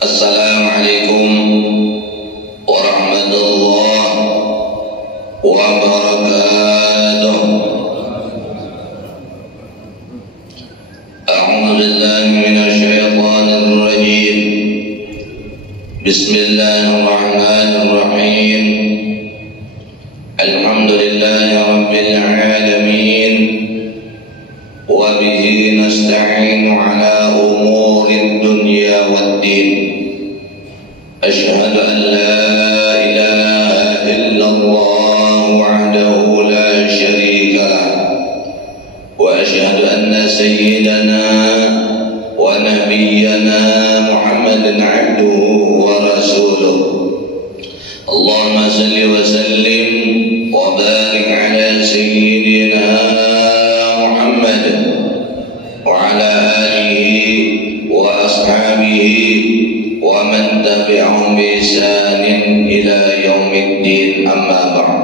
Assalamualaikum warahmatullahi wabarakatuh. A'udzu billahi minasy syaithanir rajim. Bismillahirrahmanirrahim. Alhamdulillahi rabbil alamin. Wa bihi nasta'inu ala umurid dunya waddin. أشهد أن لا إله إلا الله وحده لا شريك له وأشهد أن سيدنا ونبينا محمدا عبده ورسوله اللهم صل وسلم وبارك على سيدنا محمد وعلى آله وأصحابه ومن تبعهم بإحسان إلى يوم الدين أما بعد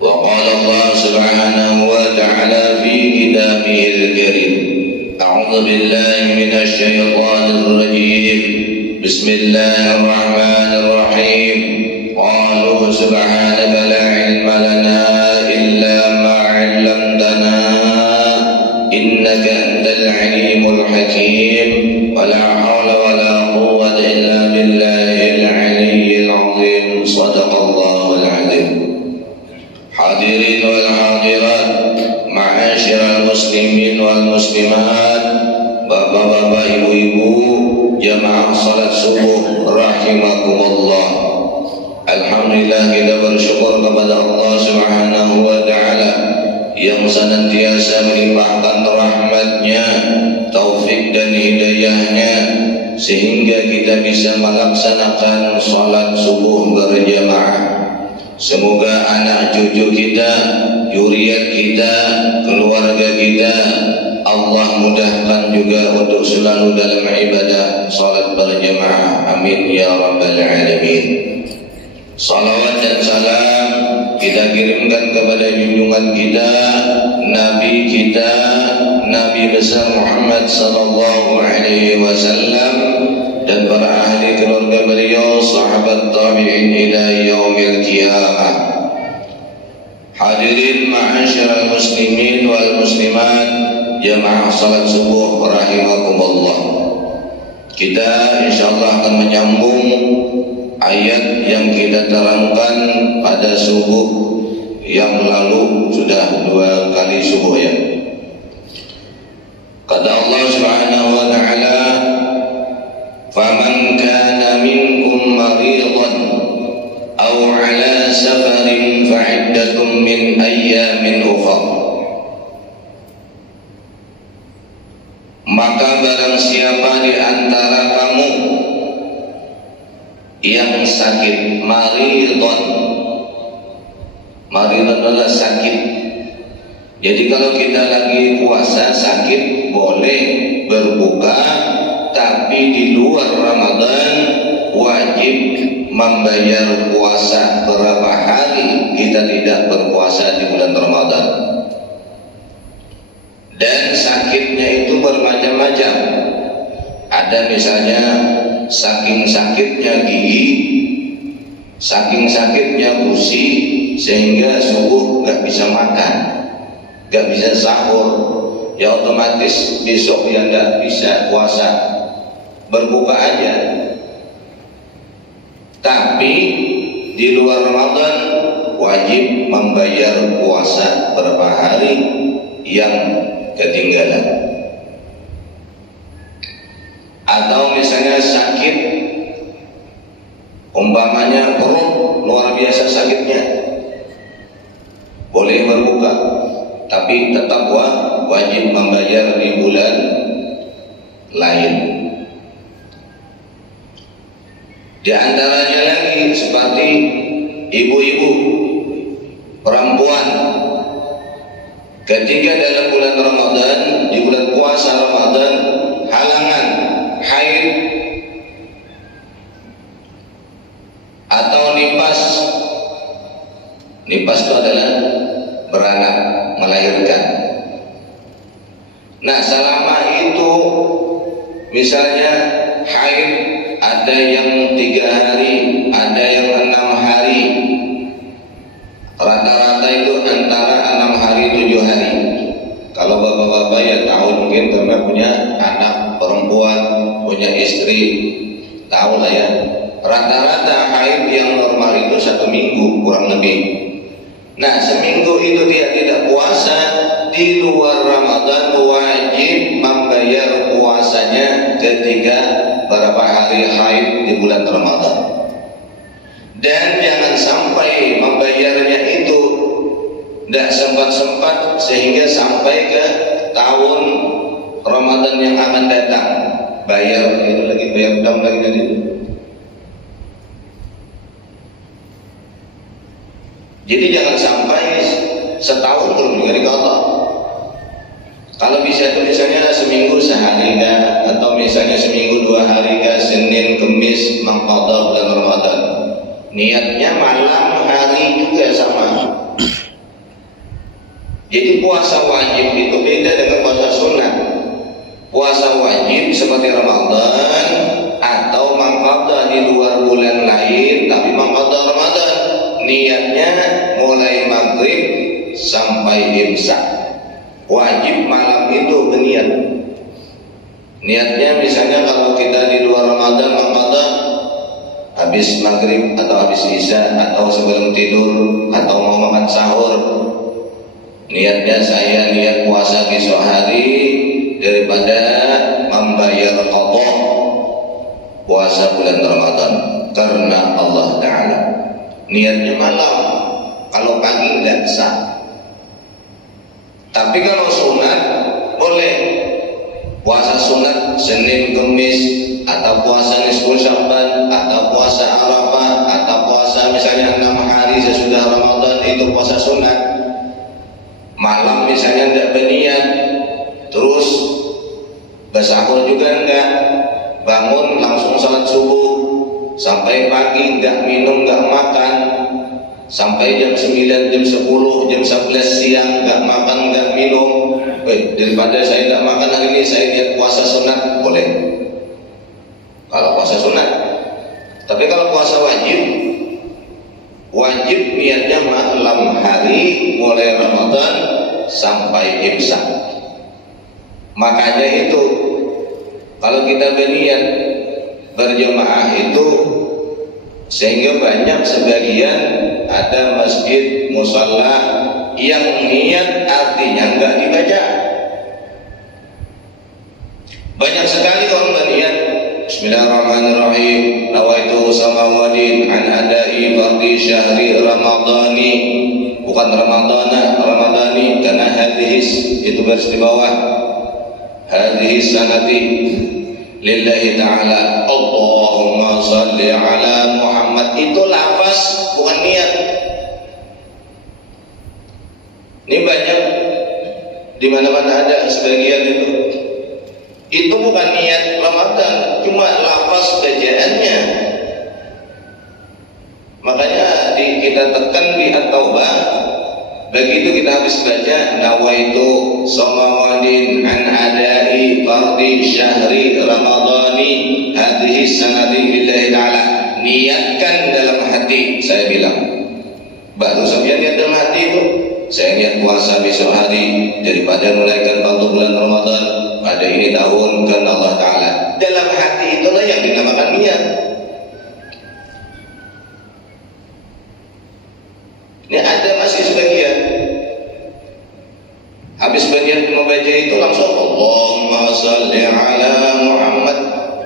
وقال الله سبحانه وتعالى في كتابه الكريم أعوذ بالله من الشيطان الرجيم بسم الله الرحمن الرحيم قالوا سبحانك لا علم لنا إلا ما علمتنا إنك أنت العليم الحكيم ولا حول ولا قوة إلا بالله العلي العظيم صدق الله العظيم. Hadirin wal hadirat, ma'asyiral muslimin wal muslimat, bapak-bapak, ibu-ibu, jamaah salat subuh rahimakumullah. Alhamdulillah, kita bersyukur kepada Allah Subhanahu wa taala yang senantiasa melimpahkan rahmat-Nya, taufik dan hidayahnya sehingga kita bisa melaksanakan salat subuh berjamaah. Semoga anak cucu kita, zuriat kita, keluarga kita Allah mudahkan juga untuk selalu dalam ibadah salat berjamaah. Amin ya rabbal alamin. Salawat dan salam kita kirimkan kepada junjungan kita, Nabi kita, Nabi besar Muhammad sallallahu alaihi wasallam, dan para ahli keluarga beliau, sahabat tabi'in ila yaumil qiyamah. Hadirin ma'asyiral muslimin wal muslimat, jamaah salat subuh rahimakumullah. Kita insyaallah akan menyambung ayat yang kita terangkan pada subuh yang lalu, sudah 2 kali subuh ya. Kata Allah Subhanahu wa taala, "Faman kana minkum maridan aw 'ala safarin fa'iddatun min ayyamin ukhra." Maka barang siapa di antara kamu yang sakit, maridon adalah sakit. Jadi kalau kita lagi puasa sakit boleh berbuka, tapi di luar Ramadan wajib membayar puasa. Berapa hari kita tidak berpuasa di bulan Ramadan? Dan sakitnya itu bermacam-macam. Ada misalnya saking sakitnya gigi, saking sakitnya gusi, sehingga subuh gak bisa makan, gak bisa sahur, ya otomatis besok yang gak bisa puasa, berbuka aja. Tapi di luar Ramadan wajib membayar puasa berapa hari yang ketinggalan. Atau misalnya sakit, umpamanya perut luar biasa sakitnya, boleh berbuka, tapi tetap wajib membayar di bulan lain. Di antaranya lagi seperti ibu-ibu, perempuan, ketika dalam bulan Ramadan, di bulan puasa Ramadan, halangan haid atau nifas. Nifas itu adalah beranak, melahirkan. Nah, selama itu misalnya haid ada yang 3 hari, ada yang 6 hari. Rata-rata itu antara 6 hari 7 hari. Kalau bapak-bapak ya tahu mungkin karena punya anak perempuan, punya istri, tahu lah ya. Rata-rata haid yang normal itu 1 minggu kurang lebih. Nah, seminggu itu dia tidak puasa, di luar Ramadan wajib membayar puasanya ketika berapa hari haid di bulan Ramadan. Dan jangan sampai membayarnya itu tidak sempat-sempat sehingga sampai ke tahun Ramadan yang akan datang bayar itu lagi, bayar utang lagi jadi. Jadi jangan sampai setahun belum juga diqadha. Kalau bisa itu misalnya seminggu sehari kah, atau misalnya seminggu 2 hari kah, Senin, Kemis mengqadha bulan Ramadan. Niatnya malam hari juga sama. Jadi puasa wajib itu beda dengan puasa sunat. Puasa wajib seperti Ramadan atau mengqadha di luar bulan lain tapi mengqadha Ramadan. Niatnya mulai maghrib sampai imsak. Wajib malam itu berniat. Niatnya misalnya kalau kita di luar Ramadan mengqadha habis maghrib atau habis isya atau sebelum tidur atau mau makan sahur. Niatnya saya niat puasa besok hari daripada membayar qadha puasa bulan Ramadan karena Allah Ta'ala. Niatnya malam, kalau pagi tidak sah. Tapi kalau sunat boleh puasa sunat Senin, Kemis, atau puasa nisful Sya'ban, atau puasa Arafah, atau puasa misalnya 6 hari sesudah Ramadan, itu puasa sunat. Malam misalnya tidak berniat, terus bersahur juga enggak, bangun langsung salat subuh, sampai pagi enggak minum, enggak makan, sampai jam 9, jam 10, jam 11 siang enggak makan, enggak minum. Daripada saya enggak makan hari ini, saya niat puasa sunat, boleh. Kalau puasa sunat. Tapi kalau puasa wajib, wajib niatnya malam hari mulai Ramadan sampai imsak. Makanya itu kalau kita berniat berjemaah itu, sehingga banyak sebagian ada masjid musalla yang niat artinya enggak dibaca. Banyak sekali orang berniat Bismillahirrahmanirrahim, nawaitu samawadin an adai fardhi syahri ramadhani, bukan ramadhana, ramadhani, karena hadhis itu garis di bawah, hadhis sanati lillahi ta'ala, Allahumma salli ala Muhammad. Itu lafaz bukan niat. Ini banyak di mana-mana ada sebagian itu bukan niat Ramadan, cuma lafaz bacaannya. Makanya kita tekan di at-taubah, begitu kita habis baca nawaitu samawadin an adai fardhi syahri ramadhani hadhihi sanati lillahi ta'ala, niatkan dalam hati. Saya bilang baru sampai niat dalam hati itu, saya niat puasa besok hari daripada menunaikan fardu bulan Ramadan pada ini tahun karena Allah Ta'ala. Dalam hati itulah yang dinamakan niat. Ini ada masih sebagian habis berniat membaca itu langsung Allahumma salli ala Muhammad.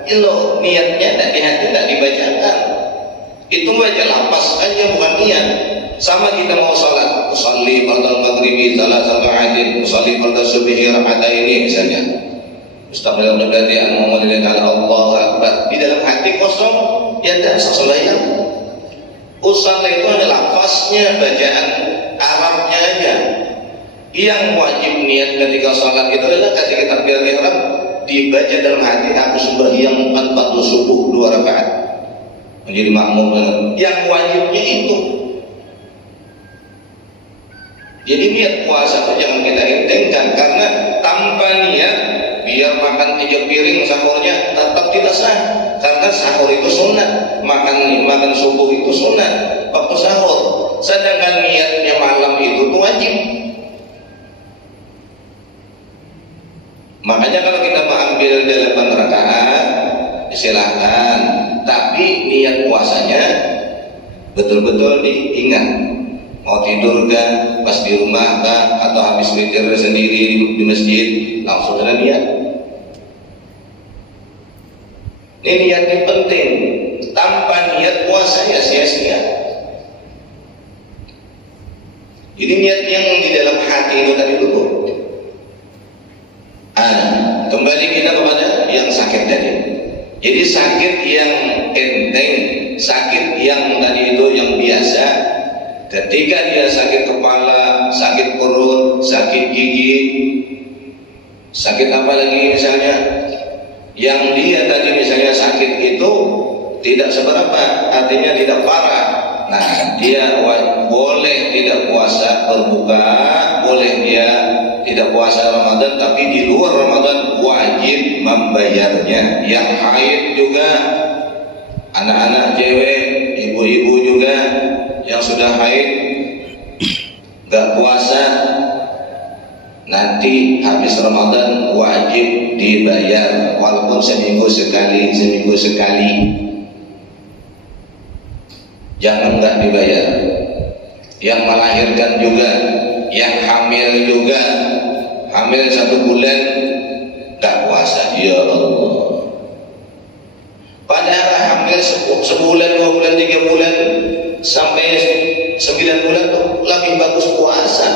Itu niatnya tidak di hati, tidak dibacakan. Itu baca lafaz aja bukan niat. Sama kita mau salat, usalli fardal maghribi salat raka'atin, usalli fardal subhi raka'ataini misalnya. Mustaqbil qiblati al-mu'min Allahu akbar. Di dalam hati kosong, ya tidak sesuai. Usaha itu adalah lafaznya, bacaan Arabnya aja. Yang wajib niat ketika salat itu adalah ketika takbiratul ihram dibaca dalam hati, aku sembahyang 4 fardu subuh 2 rakaat. Menjadi makmum. Yang wajibnya itu. Jadi niat puasa itu jangan kita entengkan, karena tanpa niat biar makan 3 piring sahurnya tetap tidak sah, karena karena sahur itu sunat, makan subuh itu sunat waktu sahur, sedangkan niatnya malam itu wajib. Makanya kalau kita mengambil 8 rakaat silahkan, tapi niat puasanya betul-betul diingat. Mau tidur kan, pas di rumah kan, atau habis witir sendiri di masjid, langsung ada niat. Ini niatnya penting. Tanpa niat puasa ya sia-sia. Ini niat yang di dalam hati itu tadi dulu. Kembali kita kepada yang sakit tadi. Jadi sakit yang enteng, sakit yang tadi itu yang biasa. Ketika dia sakit kepala, sakit perut, sakit gigi, sakit apa lagi misalnya, yang dia tadi misalnya sakit itu tidak seberapa, artinya tidak parah. Nah, dia boleh tidak puasa berbuka, boleh dia tidak puasa Ramadan, tapi di luar Ramadan wajib membayarnya. Yang haid juga, anak-anak cewek, ibu-ibu juga yang sudah haid gak puasa, nanti habis Ramadan wajib dibayar, walaupun seminggu sekali. Jangan gak dibayar. Yang melahirkan juga, yang hamil juga, hamil 1 bulan gak puasa, ya Allah. Padahal hamil sebulan, 2 bulan, 3 bulan sampai 9 bulan tuh lebih bagus puasa.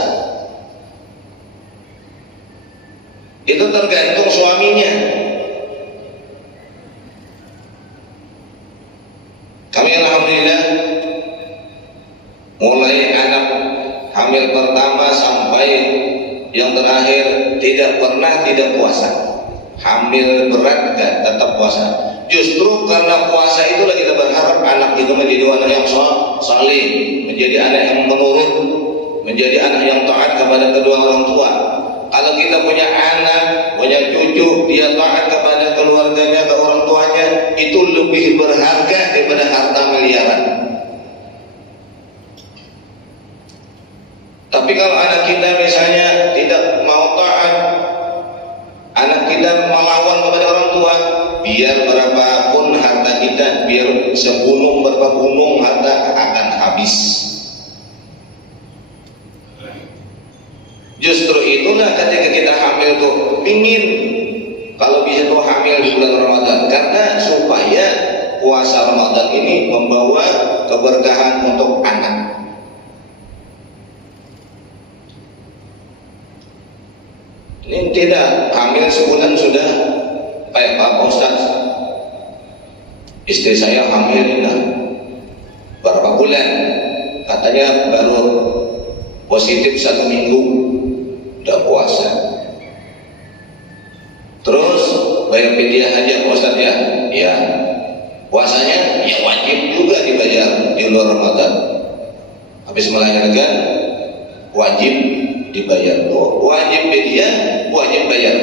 Itu tergantung suaminya. Kami alhamdulillah mulai anak hamil pertama sampai yang terakhir tidak pernah tidak puasa. Hamil berat gak tetap puasa. Justru karena puasa itulah kita berharap anak itu menjadi anak yang saleh, menjadi anak yang menurut, menjadi anak yang taat kepada kedua orang tua. Kalau kita punya anak, punya cucu, dia taat kepada keluarganya, ke orang tuanya, itu lebih berharga daripada harta miliaran. Tapi kalau anak kita misalnya tidak mau taat, anak kita melawan kepada orang tua, biar berapapun harta kita, biar segunung berapa gunung harta akan habis. Justru itulah ketika kita hamil tuh pingin kalau bisa tuh hamil di bulan Ramadan, karena supaya puasa Ramadan ini membawa keberkahan untuk anak. Ini tidak hamil sebulan sudah kayak Pak Ustaz, istri saya hamil berapa bulan, katanya baru positif 1 minggu udah puasa. Terus bayar fidyah aja Pak Ustaz ya? Ya. Puasanya ya wajib juga dibayar di luar Ramadan. Habis melahirkan wajib dibayar. Wajib fidyah, wajib bayar.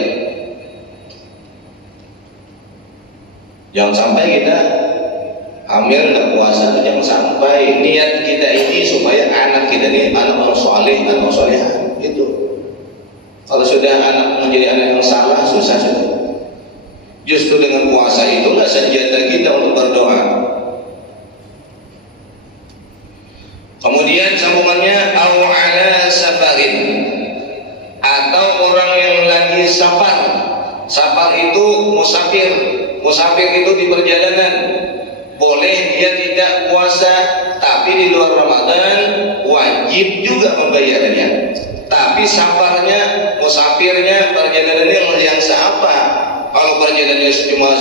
Jangan sampai kita hamil dan puasa, jangan sampai. Niat kita ini supaya anak kita ini anak orang soleh, anak orang soleh. Itu. Kalau sudah anak menjadi anak yang salah, susah sudah. Justru dengan puasa itulah senjata kita untuk berdoa. Kemudian sambungannya au ala safarin, atau orang yang lagi safar. Safar itu musafir. Musafir itu di perjalanan. Boleh dia tidak puasa, tapi di luar Ramadan wajib juga membayarnya. Tapi safarnya, musafirnya, perjalanannya yang seapa? Kalau perjalanannya cuma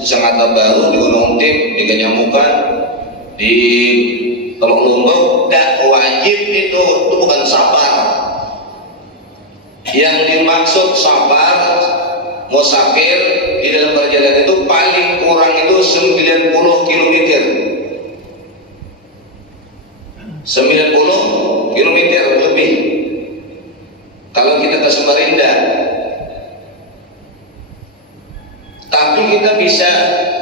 Sangatta Baru, di Gunung Tim, di Ganyamukan, di Teluk Lumbung, tidak wajib itu bukan safar. Yang dimaksud safar, musafir di dalam perjalanan itu paling kurang itu 90 km. 90 km lebih. Kalau kita ke Samarinda. Tapi kita bisa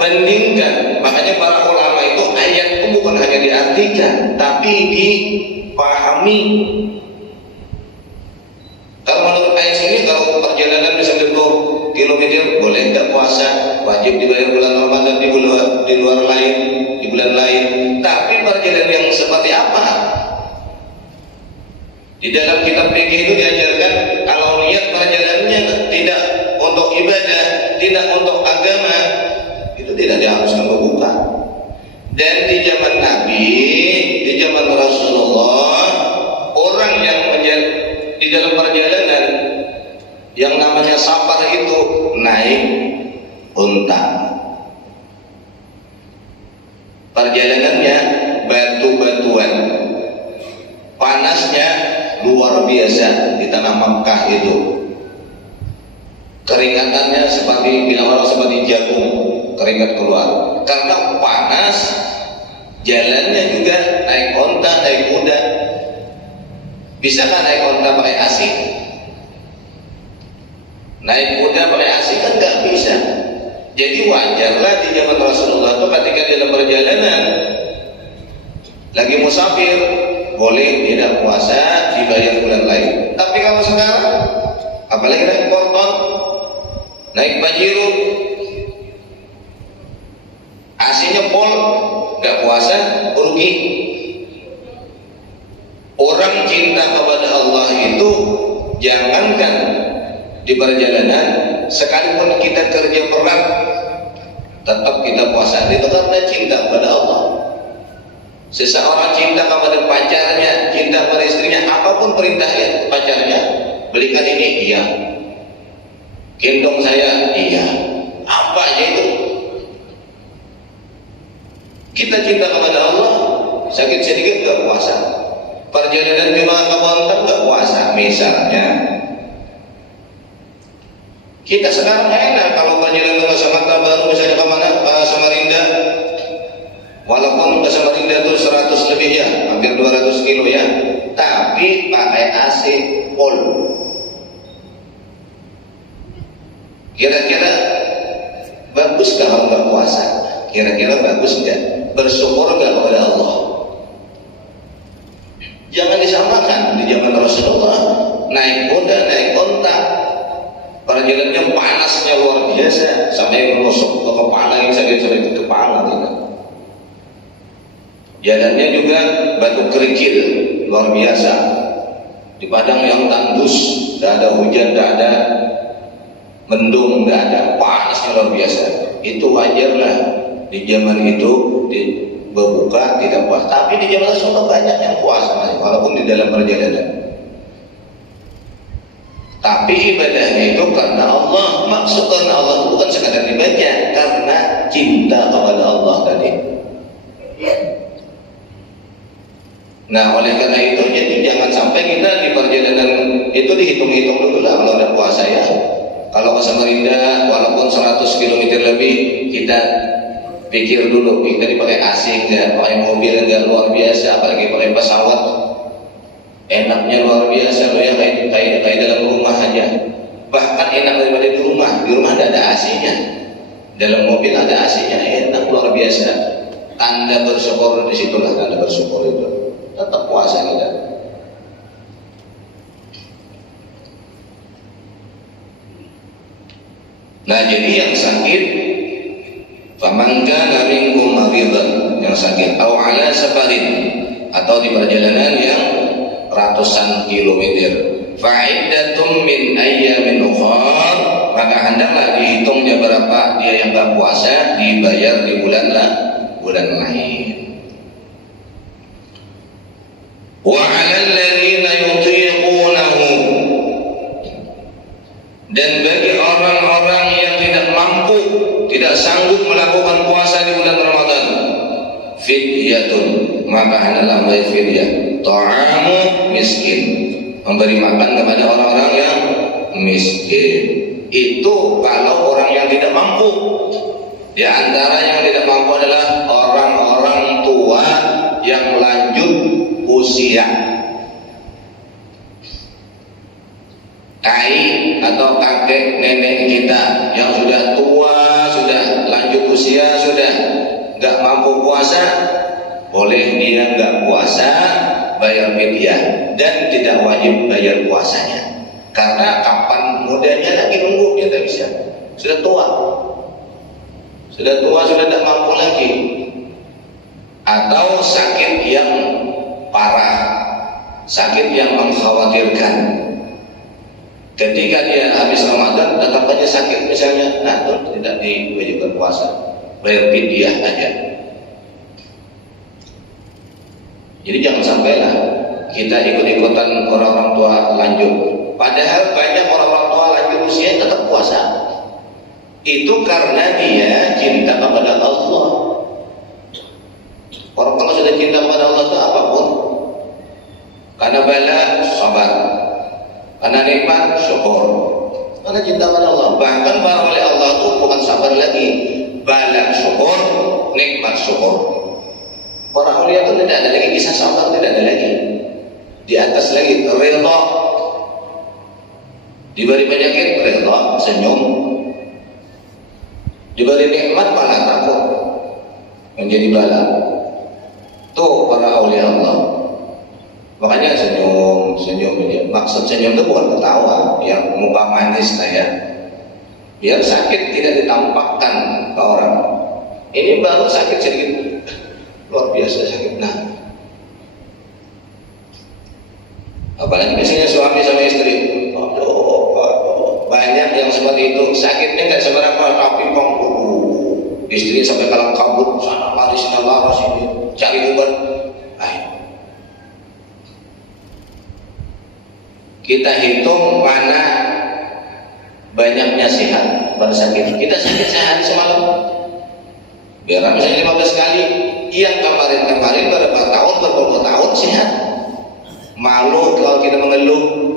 bandingkan. Makanya para ulama itu ayat itu bukan hanya diartikan, tapi dipahami. Kalau menurut ayat ini, kalau perjalanan bisa 20 km boleh nggak puasa, wajib dibayar bulan Ramadan di luar lain, di bulan lain. Tapi perjalanan yang seperti apa? Di dalam kitab fikih itu diajarkan kalau niat perjalanannya tidak untuk ibadah, tidak untuk agama, itu tidak diharuskan berbuka. Dan di zaman Nabi, di zaman Rasulullah, orang yang di dalam perjalanan yang namanya safar itu naik unta. Perjalanannya batu-batuan, panasnya luar biasa di tanah Makkah itu. Keringatannya seperti bilang orang seperti jagung, keringat keluar karena panas. Jalannya juga naik onta, naik kuda. Bisakah naik onta pakai AC? Naik kuda pakai AC kan nggak bisa. Jadi wajarlah di zaman Rasulullah itu ketika dalam perjalanan lagi musafir boleh tidak puasa, dibayar bulan lain. Tapi kalau sekarang, apalagi naik Korton, naik Pajero, AC-nya pol, nggak puasa, rugi. Orang cinta kepada Allah itu jangankan di perjalanan, sekalipun kita kerja berat, tetap kita puasa. Itu karena cinta kepada Allah. Seseorang cinta kepada pacarnya, cinta kepada istrinya, apapun perintahnya pacarnya, belikan ini, iya. Gendong saya, iya. Apa aja itu? Kita cinta kepada Allah, sakit sedikit gak puasa. Perjalanan Jumat ke Banten gak puasa, misalnya. Kita sekarang enak kalau perjalanan ke Sumatera Baru, misalnya kemana? Ke Samarinda. Walaupun ke Samarinda itu 100 lebih ya, hampir 200 kilo ya, tapi pakai AC full. Kira-kira bagus kalau nggak puasa? Kira-kira bagus nggak? Bersyukur nggak kepada Allah? Jangan disamakan di zaman Rasulullah naik kuda, naik onta, perjalanannya panasnya luar biasa sampai menusuk ke kepala, yang sakit-sakit ke kepala gitu. Jalannya juga batu kerikil luar biasa di padang yang tandus, tidak ada hujan, tidak ada mendung, tidak ada, panasnya luar biasa. Itu wajarlah di zaman itu berbuka tidak puas. Tapi di zaman Rasulullah banyak yang puasa masih, walaupun di dalam perjalanan. Tapi ibadahnya itu karena Allah, maksud karena Allah bukan sekadar ibadah, karena cinta kepada Allah tadi. Nah, oleh karena itu jadi jangan sampai kita di perjalanan itu dihitung-hitung dulu lah kalau ada puasa ya. Kalau ke Samarinda walaupun 100 km lebih, kita pikir dulu kita dipakai AC enggak, pakai mobil enggak, luar biasa, apalagi pakai pesawat. Enaknya luar biasa loh ya, kayak dalam rumah aja. Bahkan enak daripada di rumah. Di rumah tidak ada AC-nya. Dalam mobil ada AC-nya, enak luar biasa. Tanda bersyukur di situlah, tanda bersyukur itu. Tetap puasa kita. Nah, jadi yang sakit, faman kana minkum maridan, yang sakit, au ala safarin, atau di perjalanan yang ratusan kilometer, fa'iddatum min ayyamin ukhar, maka hendaklah dihitungnya berapa dia yang tak puasa, dibayar di bulan lain. Wa 'alal ladzina yutiqunahu, dan bagi orang-orang yang tidak mampu, tidak sanggup melakukan puasa di bulan Ramadan, fidyatun, maka hendaklah membayar fidyah, ta'amu miskin, memberi makan kepada orang-orang yang miskin. Itu kalau orang yang tidak mampu. Di antara yang tidak mampu adalah orang-orang tua yang lanjut usia, kai atau kakek nenek kita yang sudah tua, sudah usia sudah nggak mampu puasa, boleh dia nggak puasa, bayar fidyah, dan tidak wajib bayar puasanya. Karena kapan mudanya lagi nunggu, dia tidak bisa. Sudah tua, sudah tidak mampu lagi. Atau sakit yang parah, sakit yang mengkhawatirkan. Ketika dia habis Ramadan tetap aja sakit misalnya, nah itu tidak diwajibkan puasa, bayar fidyah aja. Jadi jangan sampailah kita ikut-ikutan orang-orang tua lanjut. Padahal banyak orang-orang tua lanjut usia tetap puasa. Itu karena dia cinta kepada Allah. Orang kalau sudah cinta kepada Allah itu apapun. Karena bala sabar, karena nikmat syukur, karena cinta kepada Allah. Bahkan para oleh Allah itu bukan sabar lagi, bala syukur, nikmat syukur. Orang mulia itu tidak ada lagi kisah sabar, tidak ada lagi. Di atas lagi ridha, diberi penyakit ridha, senyum, diberi nikmat malah takut, menjadi bala. Tuh para aulia Allah. Makanya senyum. Maksud senyum itu bukan ketawa, yang muka manis lah ya. Biar sakit tidak ditampakkan ke orang. Ini baru sakit sedikit, luar biasa sakit. Nah, apalagi biasanya suami sama istri, aduh, banyak yang seperti itu. Sakitnya nggak seberapa, tapi istri sampai kalang kabut, sana lari sini laras ini, cari obat. Kita hitung mana banyaknya sehat pada sakit. Kita sakit sehat semalam, biar misalnya 15 kali. Yang kemarin berapa tahun sehat. Malu kalau kita mengeluh.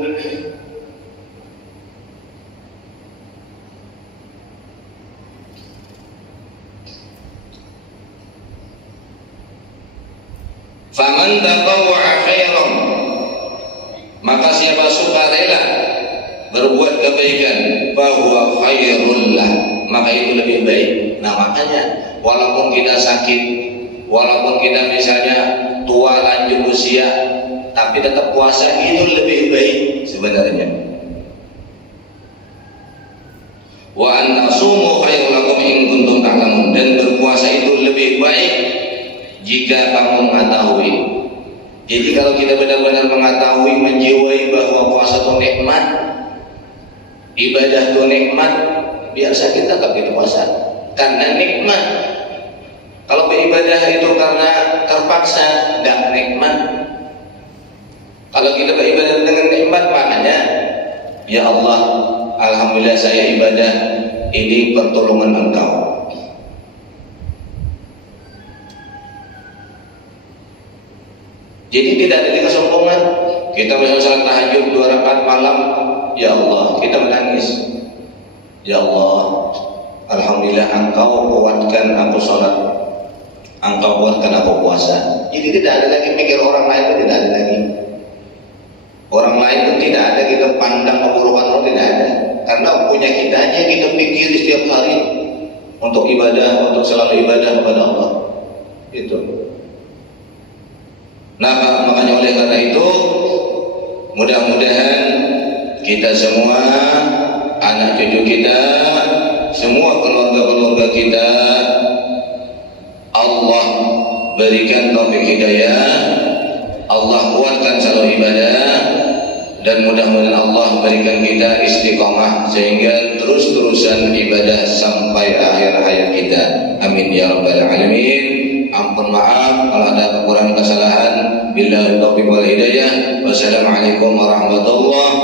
Faman tatawwa'a khairan, maka siapa suka rela berbuat kebaikan, bahwa khairul lah, maka itu lebih baik. Nah makanya walaupun kita sakit, walaupun kita misalnya tua lanjut usia, tapi tetap puasa itu lebih baik sebenarnya. Wa an tasumu khairul lakum in kuntum ta'lamun, dan berpuasa itu lebih baik jika kamu mengetahui. Jadi kalau kita benar-benar mengetahui, menjiwai bahwa puasa itu nikmat, ibadah itu nikmat, biasa kita tetap kita puasa karena nikmat. Kalau beribadah itu karena terpaksa, tidak nikmat. Kalau kita beribadah dengan nikmat, maknanya ya Allah, alhamdulillah saya ibadah ini pertolongan Engkau. Jadi tidak ada kesombongan. Kita misalnya salat tahajud 2 rakaat malam, ya Allah, kita menangis. Ya Allah, alhamdulillah Engkau kuatkan aku salat, Engkau kuatkan aku puasa. Jadi tidak ada lagi mikir orang lain, itu tidak ada lagi. Orang lain itu tidak ada kita pandang keburukan orang, tidak ada. Karena punya kita aja kita pikir setiap hari untuk ibadah, untuk selalu ibadah kepada Allah. Itu. Nah, makanya oleh karena itu mudah-mudahan kita semua, anak cucu kita, semua keluarga-keluarga kita, Allah berikan taufik hidayah, Allah kuatkan selalu ibadah, dan mudah-mudahan Allah berikan kita istiqamah sehingga terus-terusan ibadah sampai akhir hayat kita. Amin ya rabbal alamin. Ampun maaf kalau ada kekurangan kesalahan. Billahi taufiq wal hidayah. Wassalamualaikum warahmatullahi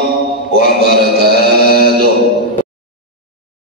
wabarakatuh.